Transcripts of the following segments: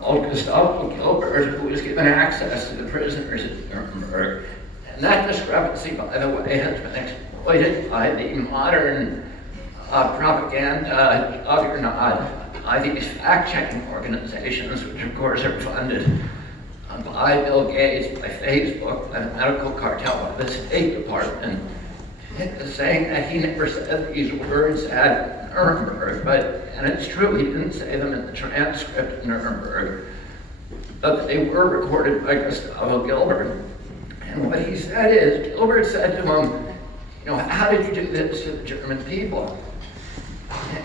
called Gustavo Gilbert, who was given access to the prisoners at Nuremberg. And that discrepancy, by the way, has been exploited by the modern propaganda juggernaut, by these fact-checking organizations, which of course are funded by Bill Gates, by Facebook, by the medical cartel, by the State Department, saying that he never said these words at Nuremberg, and it's true, he didn't say them in the transcript of Nuremberg, but they were recorded by Gustavo Gilbert. And what he said is, Gilbert said to him, how did you do this to the German people?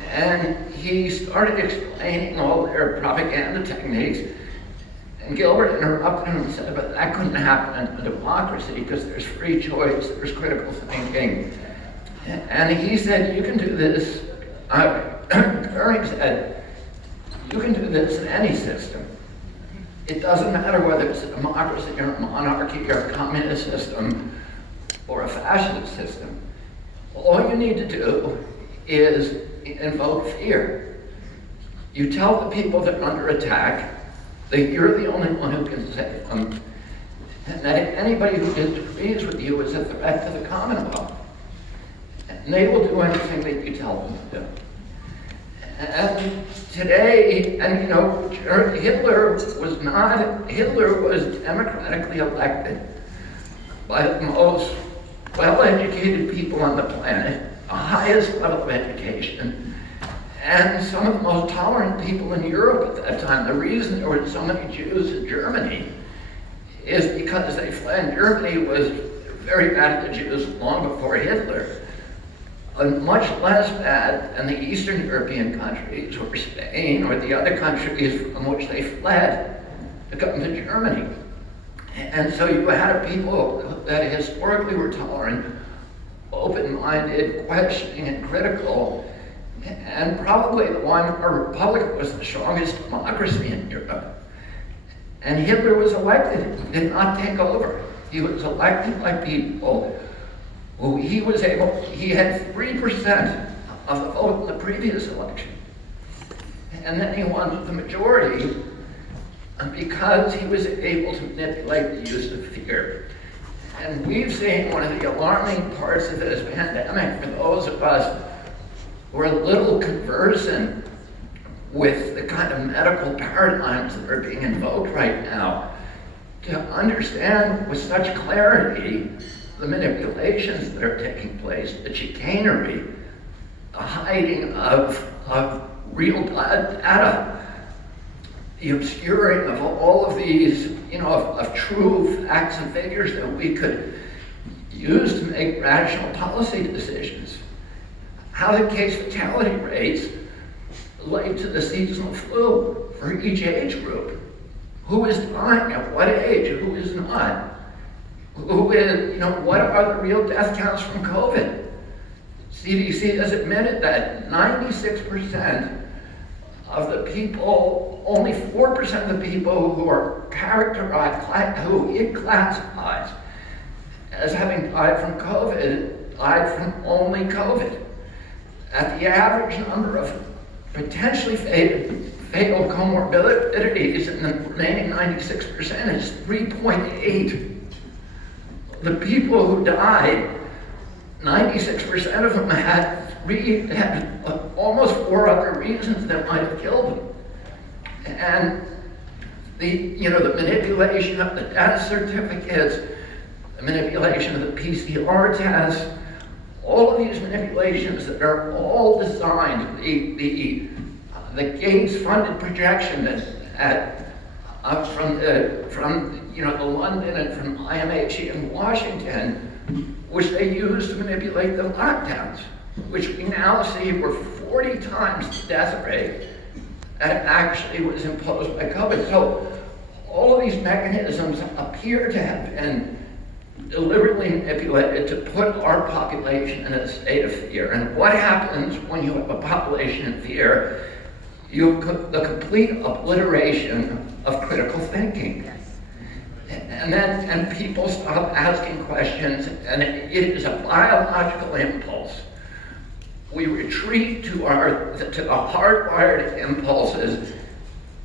And he started explaining all their propaganda techniques, and Gilbert interrupted him and said, but that couldn't happen in a democracy because there's free choice, there's critical thinking. And he said, you can do this, Goering said, you can do this in any system. It doesn't matter whether it's a democracy or a monarchy or a communist system or a fascist system. All you need to do is invoke fear. You tell the people that are under attack that you're the only one who can save them, and that anybody who disagrees with you is a threat to the Commonwealth. And they will do anything that you tell them to do. And today, Hitler was democratically elected by the most well-educated people on the planet, the highest level of education, and some of the most tolerant people in Europe at that time. The reason there were so many Jews in Germany is because they fled. Germany was very bad to Jews long before Hitler. Much less bad than the Eastern European countries, or Spain, or the other countries from which they fled to come to Germany. And so you had people that historically were tolerant, open-minded, questioning, and critical, and probably the Weimar Republic was the strongest democracy in Europe. And Hitler was elected, he did not take over. He was elected by people who he had 3% of the vote in the previous election. And then he won the majority because he was able to manipulate the use of fear. And we've seen one of the alarming parts of this pandemic for those of us who are a little conversant with the kind of medical paradigms that are being invoked right now, to understand with such clarity the manipulations that are taking place, the chicanery, the hiding of real data, the obscuring of all of these, of true facts and figures that we could use to make rational policy decisions. How the case fatality rates relate to the seasonal flu for each age group. Who is dying at what age, who is not? What are the real death counts from COVID? CDC has admitted that 96% of the people, only 4% of the people who are characterized, who it classifies as having died from COVID, died from only COVID. At the average number of potentially fatal comorbidities in the remaining 96% is 3.8. The people who died, 96% of them had almost 4 other reasons that might have killed them. And the manipulation of the death certificates, the manipulation of the PCR tests, all of these manipulations that are all designed, the Gates-funded projection from the London and from IMHE in Washington, which they used to manipulate the lockdowns, which we now see were 40 times the death rate that actually was imposed by COVID. So all of these mechanisms appear to have been deliberately manipulated to put our population in a state of fear. And what happens when you have a population in fear? You have the complete obliteration of critical thinking. And people stop asking questions, and it is a biological impulse. We retreat to the hardwired impulses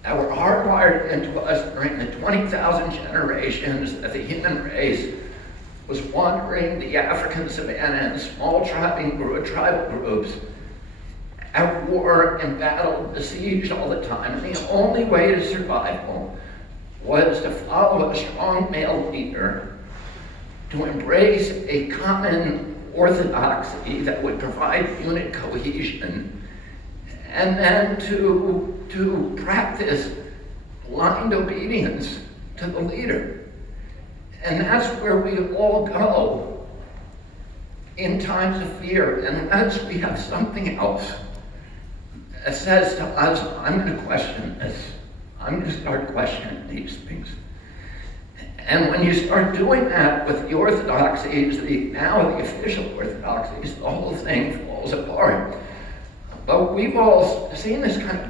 that were hardwired into us during the 20,000 generations that the human race was wandering the African savannah in small tribal groups, at war and battle, besieged all the time. And the only way to survival was to follow a strong male leader, to embrace a common orthodoxy that would provide unit cohesion, and then to practice blind obedience to the leader. And that's where we all go in times of fear, unless we have something else that says to us, I'm going to question this. I'm going to start questioning these things. And when you start doing that with the orthodoxies, now the official orthodoxies, the whole thing falls apart. But we've all seen this kind of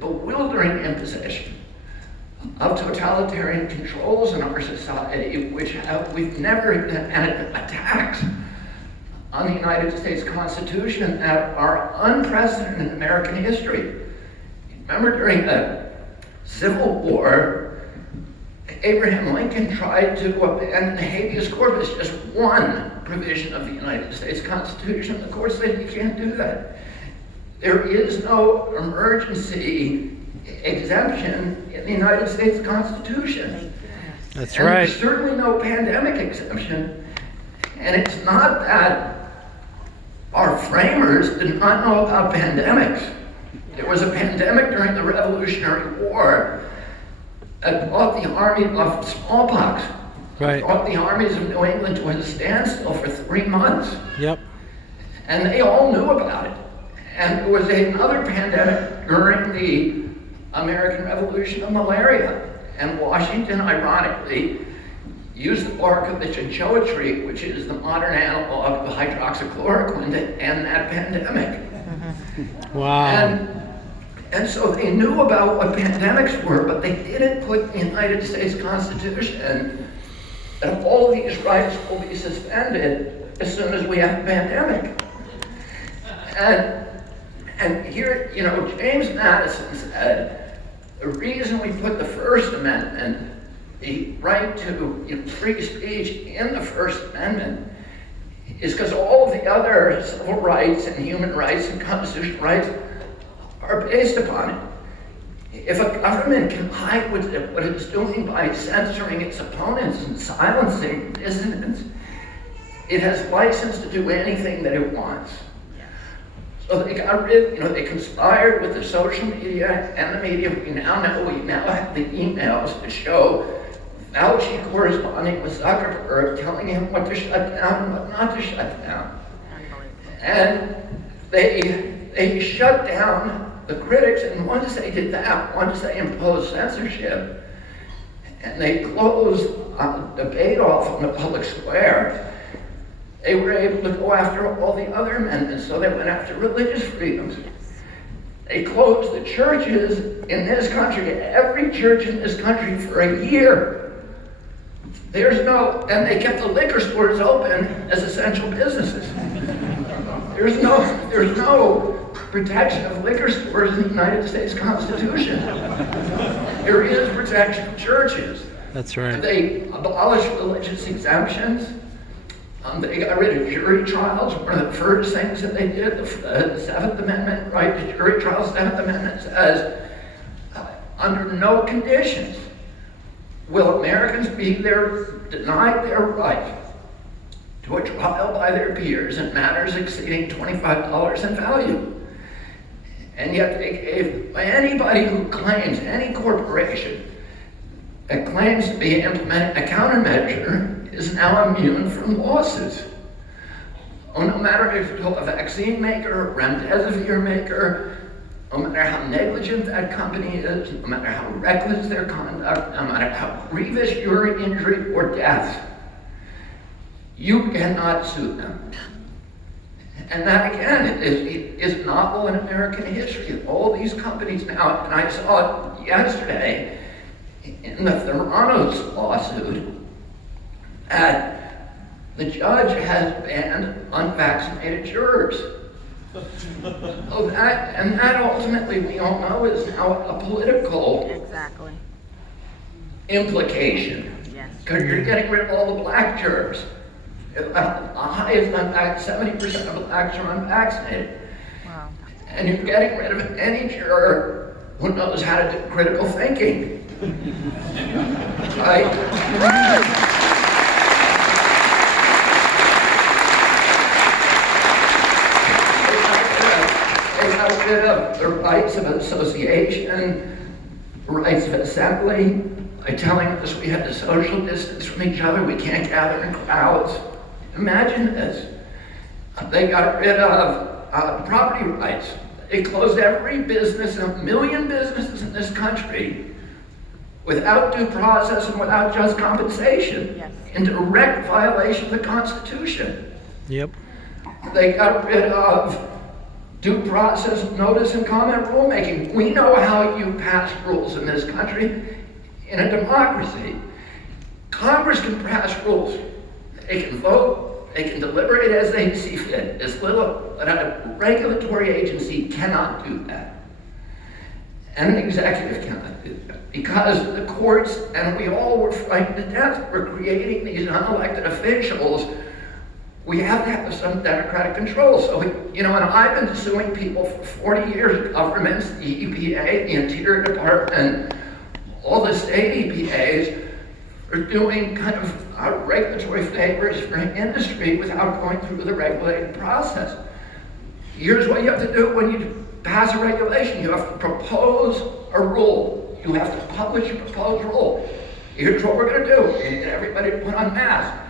bewildering imposition of totalitarian controls in our society, we've never had attacks on the United States Constitution that are unprecedented in American history. Remember, during the Civil War, Abraham Lincoln tried to abandon habeas corpus, just one provision of the United States Constitution. The court said you can't do that. There is no emergency exemption in the United States Constitution. That's and right. There's certainly no pandemic exemption. And it's not that our framers did not know about pandemics. There was a pandemic during the Revolutionary War that brought the army of smallpox. Right. Brought the armies of New England to a standstill for 3 months. Yep. And they all knew about it. And there was another pandemic during the American Revolution of malaria. And Washington, ironically, used the bark of the chinchilla tree, which is the modern analog of hydroxychloroquine, to end that pandemic. Wow. And so they knew about what pandemics were, but they didn't put in the United States Constitution that all these rights will be suspended as soon as we have a pandemic. And here, James Madison said, the reason we put the First Amendment, the right to free speech in the First Amendment, is because all of the other civil rights and human rights and constitutional rights are based upon it. If a government can hide what it's doing by censoring its opponents and silencing dissidents, it has license to do anything that it wants. So they got rid, they conspired with the social media and the media. We now have the emails to show Fauci corresponding with Zuckerberg, telling him what to shut down and what not to shut down. And they shut down the critics, and once they did that, once they imposed censorship, and they closed debate off on the public square, they were able to go after all the other amendments. So they went after religious freedoms. They closed the churches in this country, every church in this country, for a year. And they kept the liquor stores open as essential businesses. There's no protection of liquor stores in the United States Constitution. There is protection of churches. That's right. They abolished religious exemptions. They got rid of jury trials. One of the first things that they did, the Seventh Amendment, right to jury trials, Seventh Amendment says, under no conditions will Americans be denied their right to a trial by their peers in matters exceeding $25 in value. And yet they gave anybody who claims, any corporation that claims to be implementing a countermeasure is now immune from lawsuits. No matter if it's a vaccine maker, a remdesivir maker, no matter how negligent that company is, no matter how reckless their conduct, no matter how grievous your injury or death, you cannot sue them. And that, again, is novel in American history. All these companies now, and I saw it yesterday in the Theranos lawsuit, that the judge has banned unvaccinated jurors. That ultimately, we all know, is now a political implication. Yes. Because you're getting rid of all the black jurors. The highest unvaccinated, 70% of blacks are unvaccinated. Wow. And you're getting rid of any juror who knows how to do critical thinking. Right? They got rid of the rights of association, rights of assembly, by telling us we had to social distance from each other, we can't gather in crowds. Imagine this. They got rid of property rights. They closed every business, 1 million businesses in this country, without due process and without just compensation, Yes. in direct violation of the Constitution. Yep. They got rid of due process, notice and comment rulemaking. We know how you pass rules in this country in a democracy. Congress can pass rules. They can vote, they can deliberate as they see fit. But a regulatory agency cannot do that. And an executive cannot do that. Because the courts, and we all were frightened to death for creating these unelected officials, we have to have some democratic control. So, and I've been suing people for 40 years, governments, the EPA, the Interior Department, all the state EPAs, are doing kind of regulatory favors for industry without going through the regulating process. Here's what you have to do when you pass a regulation. You have to propose a rule. You have to publish a proposed rule. Here's what we're going to do. We're going to get everybody to put on masks.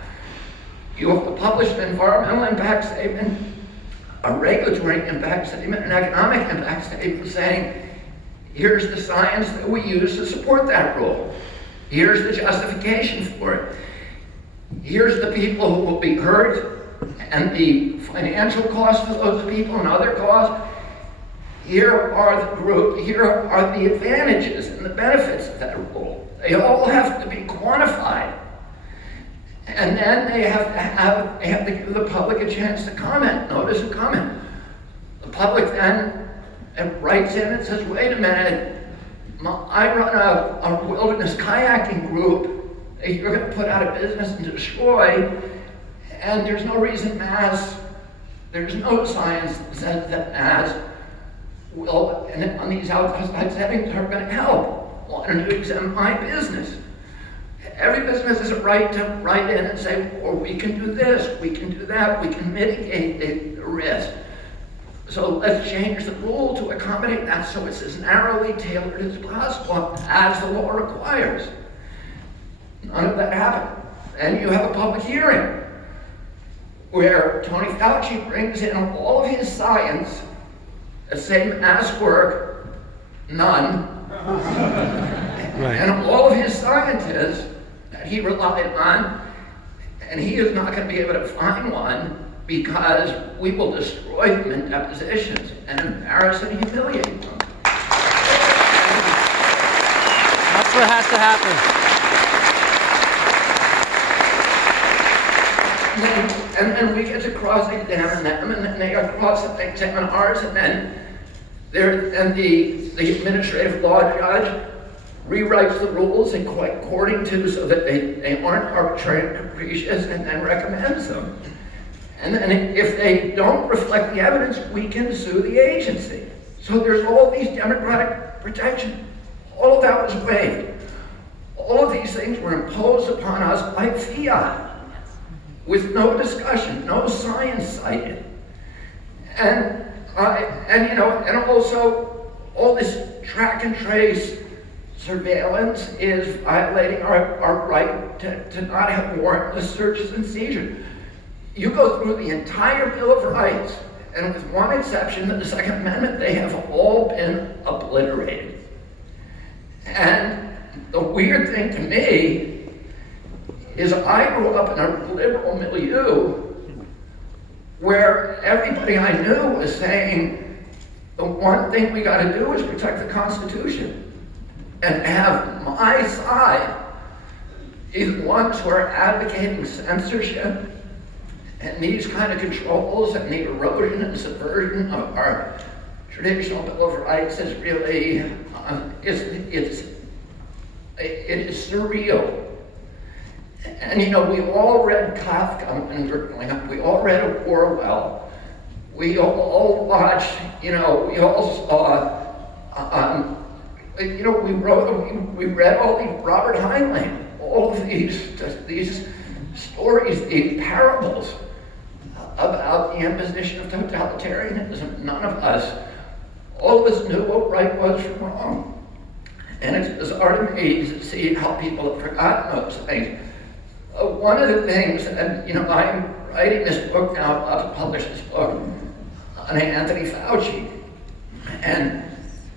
You have to publish an environmental impact statement, a regulatory impact statement, an economic impact statement saying, here's the science that we use to support that rule. Here's the justification for it. Here's the people who will be hurt and the financial costs for those people and other costs. Here are the advantages and the benefits of that rule. They all have to be quantified. And then they have to give the public a chance to comment, notice and comment. The public then writes in and says, wait a minute, I run a wilderness kayaking group that you're going to put out of business and destroy, and there's no reason there's no science that says that masks will, and on these outside settings, are going to help. Why don't you exempt my business? Every business has a right to write in and say, well, we can do this, we can do that, we can mitigate the risk. So let's change the rule to accommodate that so it's as narrowly tailored as possible, as the law requires. None of that happened. And you have a public hearing where Tony Fauci brings in all of his science, the same mask work, none, Right. and all of his scientists that he relied on, and he is not going to be able to find one because we will destroy them in depositions and embarrass and humiliate them. That's what has to happen. And then we get to cross-examine them, and then they cross-examine ours, and then the administrative law judge rewrites the rules according to so that they aren't arbitrary and capricious, and then recommends them. And then if they don't reflect the evidence, we can sue the agency. So there's all these democratic protections. All of that was waived. All of these things were imposed upon us by fiat, with no discussion, no science cited. And also all this track and trace surveillance is violating our right to not have warrantless searches and seizures. You go through the entire Bill of Rights, and with one exception, the Second Amendment, they have all been obliterated. And the weird thing to me is I grew up in a liberal milieu where everybody I knew was saying the one thing we got to do is protect the Constitution. And have my side is ones who are advocating censorship and these kind of controls and the erosion and subversion of our traditional Bill of Rights is really, It is surreal. And you know, we all read Kafka when we were growing up. We all read Orwell. We all watched, you know, we all saw, you know, we read all these Robert Heinlein, all of these stories, these parables about the imposition of totalitarianism. None of us, all of us knew what right was from wrong. And it's bizarre to me to see how people have forgotten those things. One of the things, and you know, I'm writing this book now, about to publish this book on Anthony Fauci. And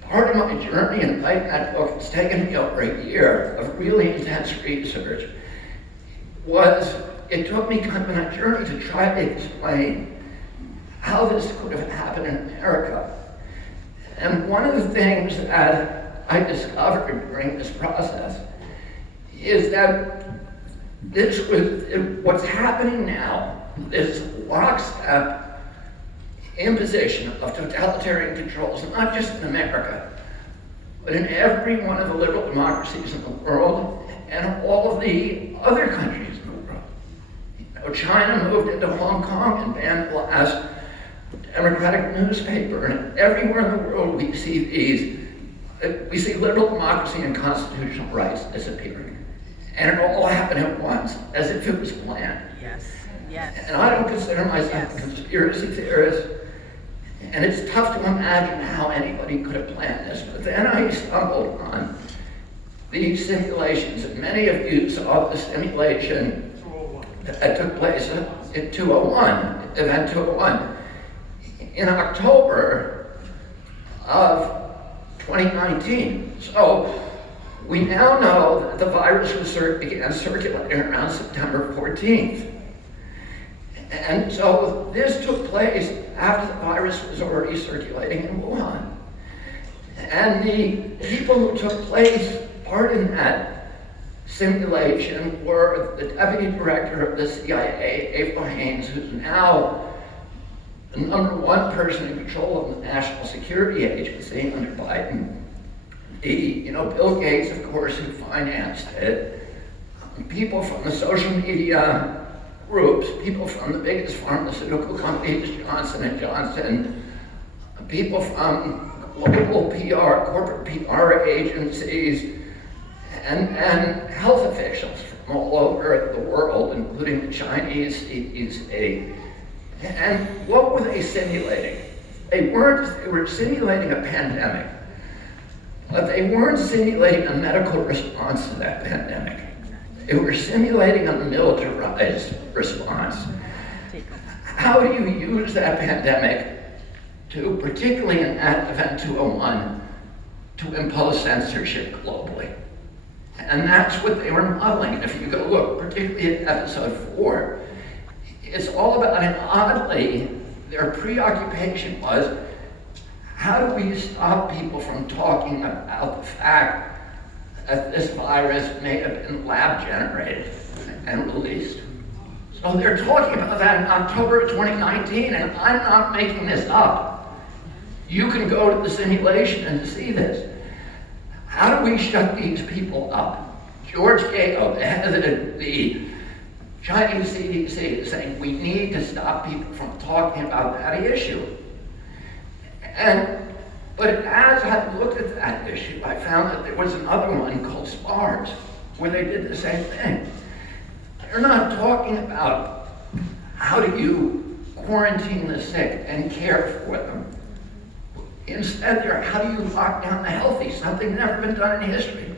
part of my journey in writing that book, it's taken me over a year of really intense research, it took me kind of on a journey to try to explain how this could have happened in America. And one of the things that I discovered during this process is that what's happening now, this lockstep imposition of totalitarian controls, not just in America, but in every one of the liberal democracies in the world and all of the other countries in the world. You know, China moved into Hong Kong and banned the last democratic newspaper, and everywhere in the world we see liberal democracy and constitutional rights disappearing. And it all happened at once, as if it was planned. Yes, yes. And I don't consider myself a conspiracy theorist, and it's tough to imagine how anybody could have planned this. But then I stumbled on these simulations, and many of you saw the simulation that took place in 201, Event 201. In October of 2019. So we now know that the virus began circulating around September 14th. And so this took place after the virus was already circulating in Wuhan. And the people who took part in that simulation were the deputy director of the CIA, April Haines, who's now the number one person in control of the National Security Agency under Biden. Bill Gates, of course, who financed it. People from the social media groups, people from the biggest pharmaceutical companies, Johnson & Johnson, people from global corporate PR agencies, and health officials from all over the world, including the Chinese CDC. And what were they simulating? They were simulating a pandemic, but they weren't simulating a medical response to that pandemic. They were simulating a militarized response. How do you use that pandemic to, particularly in that Event 201, to impose censorship globally? And that's what they were modeling. And if you go look, particularly at episode 4, it's all about, and oddly, their preoccupation was, how do we stop people from talking about the fact that this virus may have been lab generated and released? So they're talking about that in October of 2019, and I'm not making this up. You can go to the simulation and see this. How do we shut these people up? George Gao, the head of the Chinese CDC, is saying we need to stop people from talking about that issue. But as I looked at that issue, I found that there was another one called SPARS, where they did the same thing. They're not talking about how do you quarantine the sick and care for them. Instead, how do you lock down the healthy, something never been done in history?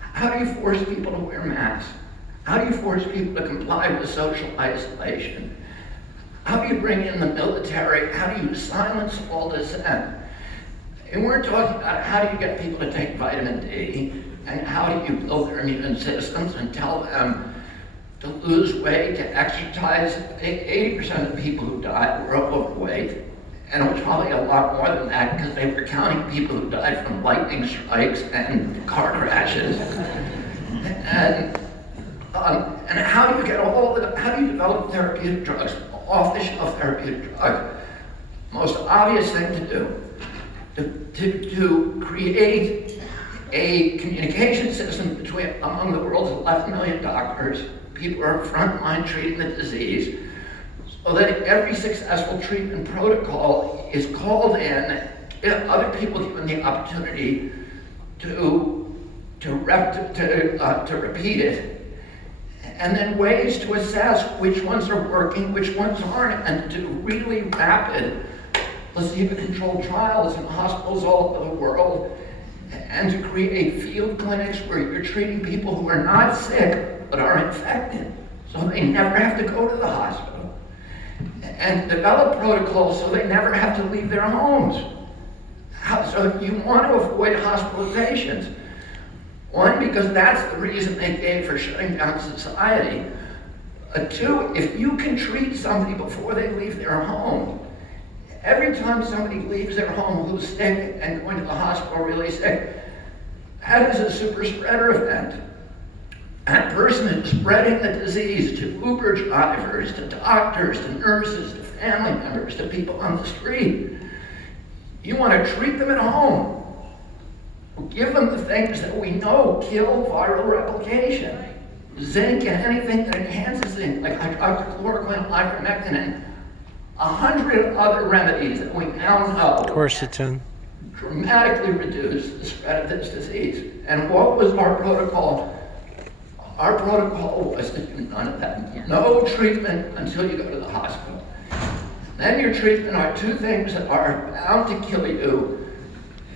How do you force people to wear masks? How do you force people to comply with social isolation? How do you bring in the military? How do you silence all dissent? And we're talking about how do you get people to take vitamin D, and how do you build their immune systems and tell them to lose weight, to exercise. 80% of the people who died were overweight, and it was probably a lot more than that because they were counting people who died from lightning strikes and car crashes. And how do you get how do you develop therapeutic drugs, off-the-shelf therapeutic drug? Most obvious thing to do, to create a communication system among the world's 11 million doctors, people who are frontline treating the disease, so that every successful treatment protocol is called in, other people given the opportunity to repeat it, and then ways to assess which ones are working, which ones aren't, and do really rapid placebo-controlled trials in hospitals all over the world, and to create field clinics where you're treating people who are not sick but are infected, so they never have to go to the hospital, and develop protocols so they never have to leave their homes. So you want to avoid hospitalizations. One, because that's the reason they gave for shutting down society. Two, if you can treat somebody before they leave their home, every time somebody leaves their home who's sick and going to the hospital really sick, that is a super spreader event. That person is spreading the disease to Uber drivers, to doctors, to nurses, to family members, to people on the street. You want to treat them at home. Give them the things that we know kill viral replication. Zinc and anything that enhances zinc, like hydroxychloroquine, ivermectin, and 100 other remedies that we now know Quercetin. dramatically reduce the spread of this disease. And what was our protocol? Our protocol was to do none of that. No treatment until you go to the hospital. Then your treatment are two things that are bound to kill you: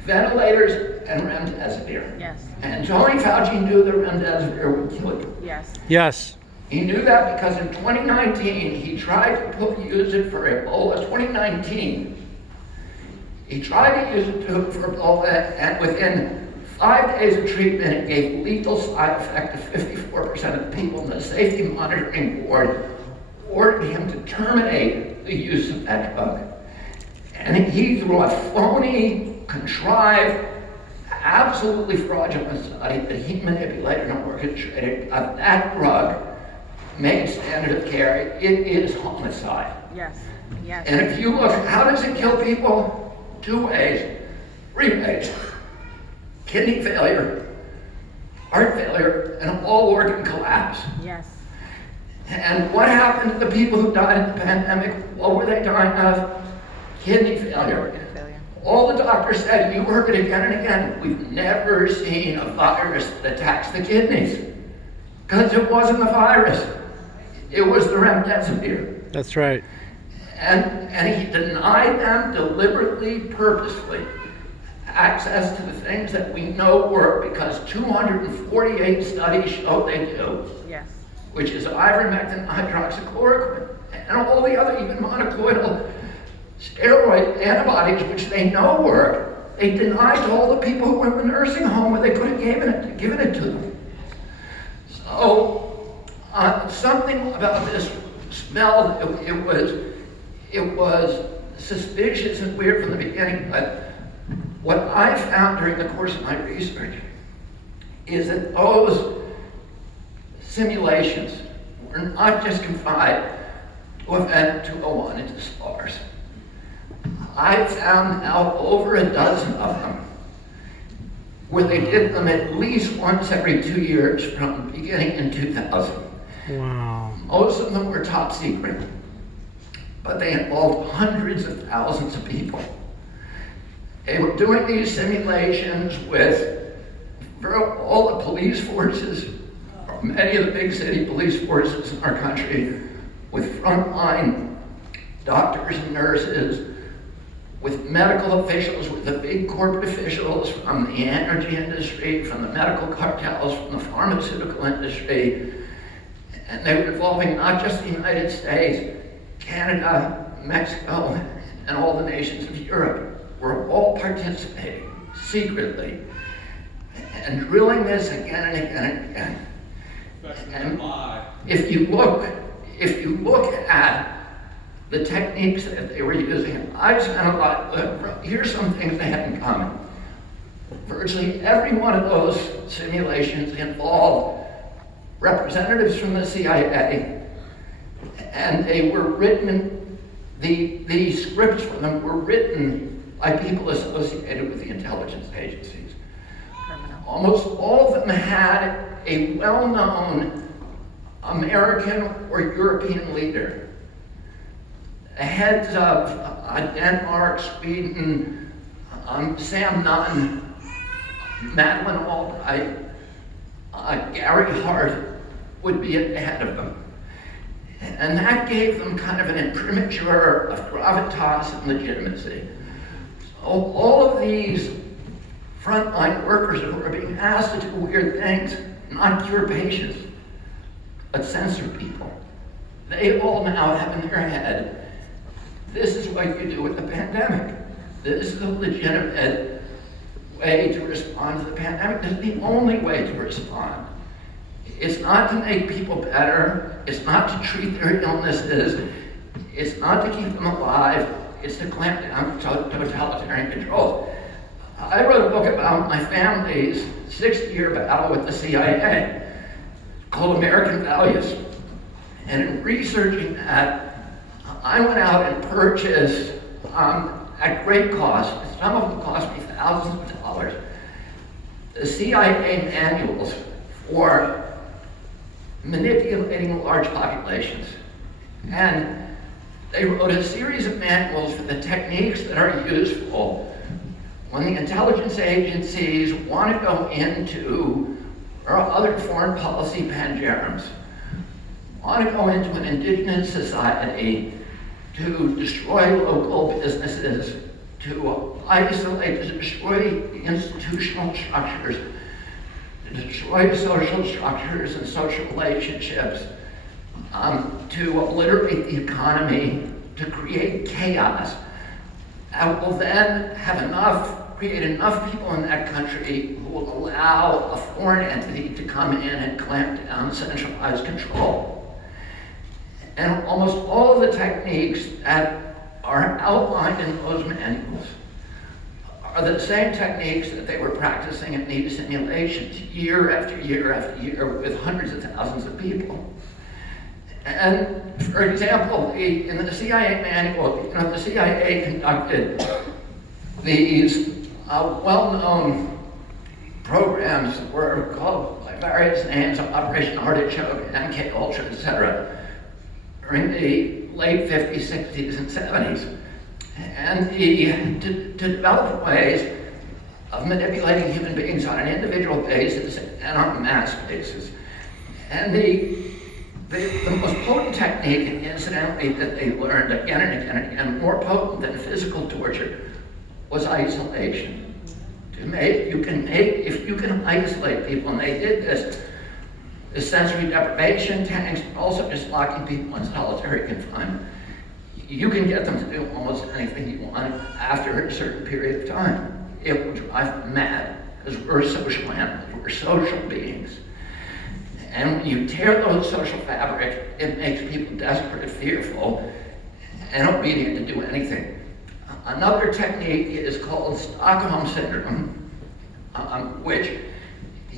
ventilators and remdesivir. Yes. And Tony Fauci knew that remdesivir would kill you. Yes. Yes. He knew that because in 2019, he tried to use it for Ebola. 2019, he tried to use it for Ebola, and within 5 days of treatment, it gave lethal side effect to 54% of the people, and the Safety Monitoring Board ordered him to terminate the use of that drug. And he, through a phony, contrived, absolutely fraudulent study that he manipulated and orchestrated, of that drug made standard of care. It is homicide. Yes. Yes. And if you look, how does it kill people? 2 ways, 3 ways: kidney failure, heart failure, and all organ collapse. Yes. And what happened to the people who died in the pandemic? What were they dying of? Kidney failure. Organ failure. All the doctors said, you heard it again and again, we've never seen a virus that attacks the kidneys. Because it wasn't the virus, it was the remdesivir. That's right. And he denied them deliberately, purposefully, access to the things that we know work, because 248 studies show they do. Yes. Which is ivermectin, hydroxychloroquine, and all the other, even monoclonal steroid antibodies, which they know work. They denied to all the people who were in the nursing home where they could have given it to them. So something about this smelled. It was suspicious and weird from the beginning. But what I found during the course of my research is that those simulations were not just confined to Event 201 and to SARS. I found now over a dozen of them where they did them at least once every 2 years from beginning in 2000. Wow. Most of them were top secret, but they involved hundreds of thousands of people. They were doing these simulations with all the police forces, many of the big city police forces in our country, with frontline doctors and nurses, with medical officials, with the big corporate officials from the energy industry, from the medical cartels, from the pharmaceutical industry. And they were involving not just the United States, Canada, Mexico, and all the nations of Europe. Were all participating secretly and drilling this again and again and again. And if you look at the techniques that they were using, I've spent a lot. Here's some things they had in common. Virtually every one of those simulations involved representatives from the CIA, and they were written. The scripts for them were written by people associated with the intelligence agencies. Criminal. almost all of them had a well-known American or European leader. The heads of Denmark, Sweden, Sam Nunn, Madeleine Albright, Gary Hart would be at the head of them. And that gave them kind of an imprimatur of gravitas and legitimacy. So all of these frontline workers who are being asked to do weird things, not cure patients, but censor people, they all now have in their head, this is what you do with the pandemic. This is a legitimate way to respond to the pandemic. This is the only way to respond. It's not to make people better. It's not to treat their illnesses. It's not to keep them alive. It's to clamp down totalitarian controls. I wrote a book about my family's 60-year battle with the CIA called American Values. And in researching that, I went out and purchased, at great cost, some of them cost me thousands of dollars, the CIA manuals for manipulating large populations. And they wrote a series of manuals for the techniques that are useful when the intelligence agencies want to go into or other foreign policy pangerms, want to go into an indigenous society to destroy local businesses, to isolate, to destroy the institutional structures, to destroy social structures and social relationships, to obliterate the economy, to create chaos. That will then create enough people in that country who will allow a foreign entity to come in and clamp down centralized control. And almost all of the techniques that are outlined in those manuals are the same techniques that they were practicing in these simulations year after year after year with hundreds of thousands of people. And for example, in the CIA manual, the CIA conducted these well-known programs that were called by various names, Operation Artichoke, MK Ultra, etc., during the late 50s, 60s, and 70s. And to develop ways of manipulating human beings on an individual basis and on a mass basis. And the most potent technique, incidentally, that they learned again and again and again, more potent than physical torture, was isolation. If you can isolate people, and they did this, the sensory deprivation tanks, but also just locking people in solitary confinement, you can get them to do almost anything you want after a certain period of time. It will drive them mad, because we're social animals, we're social beings. And when you tear those social fabric, it makes people desperate, fearful, and obedient to do anything. Another technique is called Occulum Syndrome, which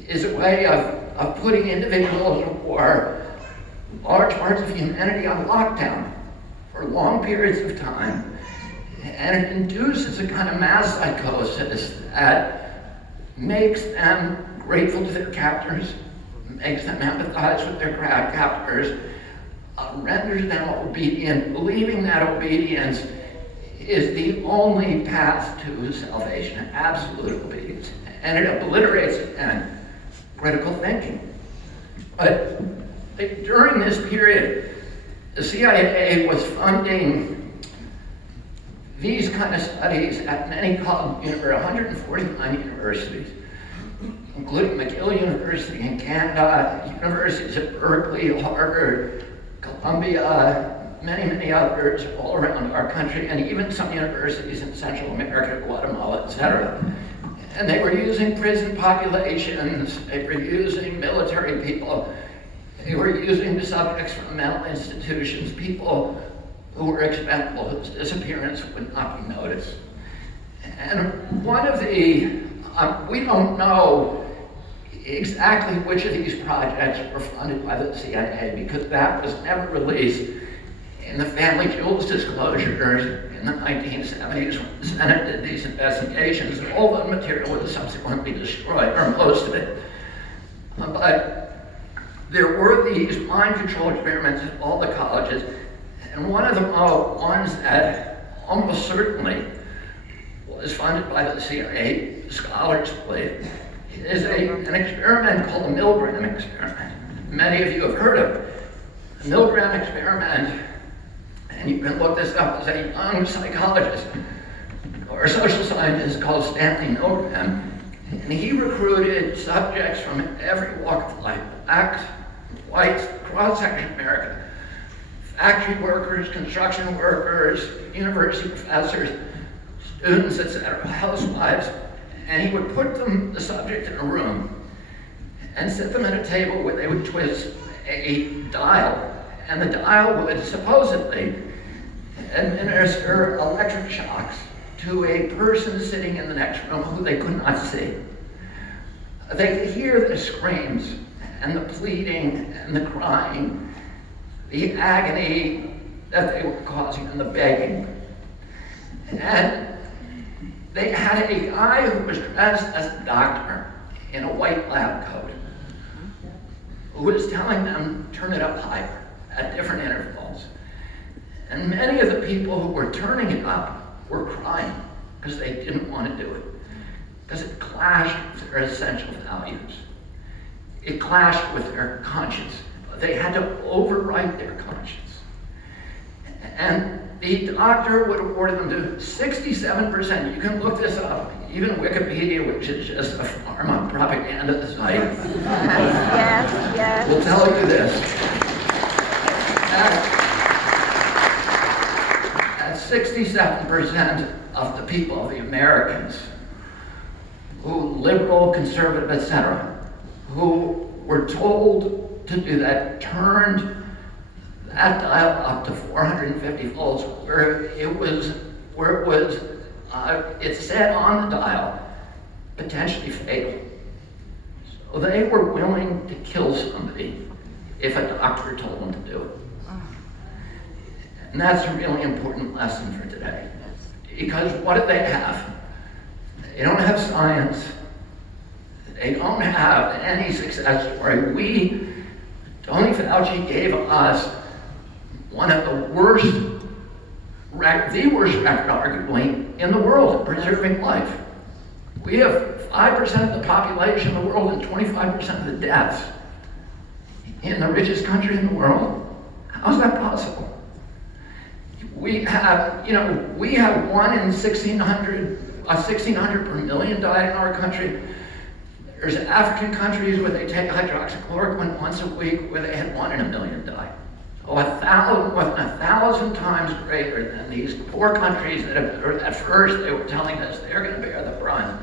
is a way of putting individuals or large parts of humanity on lockdown for long periods of time. And it induces a kind of mass psychosis that makes them grateful to their captors, makes them empathize with their captors, renders them obedient, believing that obedience is the only path to salvation, absolute obedience. And it obliterates, again, critical thinking. But during this period, the CIA was funding these kind of studies at many 149 universities, including McGill University in Canada, universities at Berkeley, Harvard, Columbia, many others all around our country, and even some universities in Central America, Guatemala, etc. And they were using prison populations, they were using military people, they were using the subjects from mental institutions, people who were expendable, whose disappearance would not be noticed. And one of the, we don't know exactly which of these projects were funded by the CIA, because that was never released in the family jewels disclosures in in the 1970s when the Senate did these investigations. All the material was subsequently destroyed, or most of it. But there were these mind control experiments at all the colleges, and one of the ones that almost certainly was funded by the CIA, scholars believe, is an experiment called the Milgram Experiment. Many of you have heard of it. The Milgram Experiment, and you can look this up, as a young psychologist or social scientist called Stanley Milgram, and he recruited subjects from every walk of life, blacks, whites, cross-section America, factory workers, construction workers, university professors, students, etc., housewives, and he would put the subject in a room and sit them at a table where they would twist a dial, and the dial would supposedly administer electric shocks to a person sitting in the next room who they could not see. They could hear the screams and the pleading and the crying, the agony that they were causing and the begging. And they had a guy who was dressed as a doctor in a white lab coat who was telling them, turn it up higher at different intervals. And many of the people who were turning it up were crying because they didn't want to do it, because it clashed with their essential values. It clashed with their conscience. They had to overwrite their conscience. And the doctor would award them to 67%. You can look this up. Even Wikipedia, which is just a pharma propaganda site, yes. will tell you this. That 67% of the people, the Americans, who liberal, conservative, etc., who were told to do that, turned that dial up to 450 volts, where it said on the dial, potentially fatal. So they were willing to kill somebody if a doctor told them to do it. And that's a really important lesson for today. Because what do they have? They don't have science. They don't have any success story. Tony Fauci gave us one of the worst, the worst record, arguably, in the world at preserving life. We have 5% of the population of the world and 25% of the deaths in the richest country in the world. How's that possible? We have 1 in 1,600 per million died in our country. There's African countries where they take hydroxychloroquine once a week where they had 1 in a million die. So 1,000 times greater than these poor countries that at first they were telling us they're going to bear the brunt.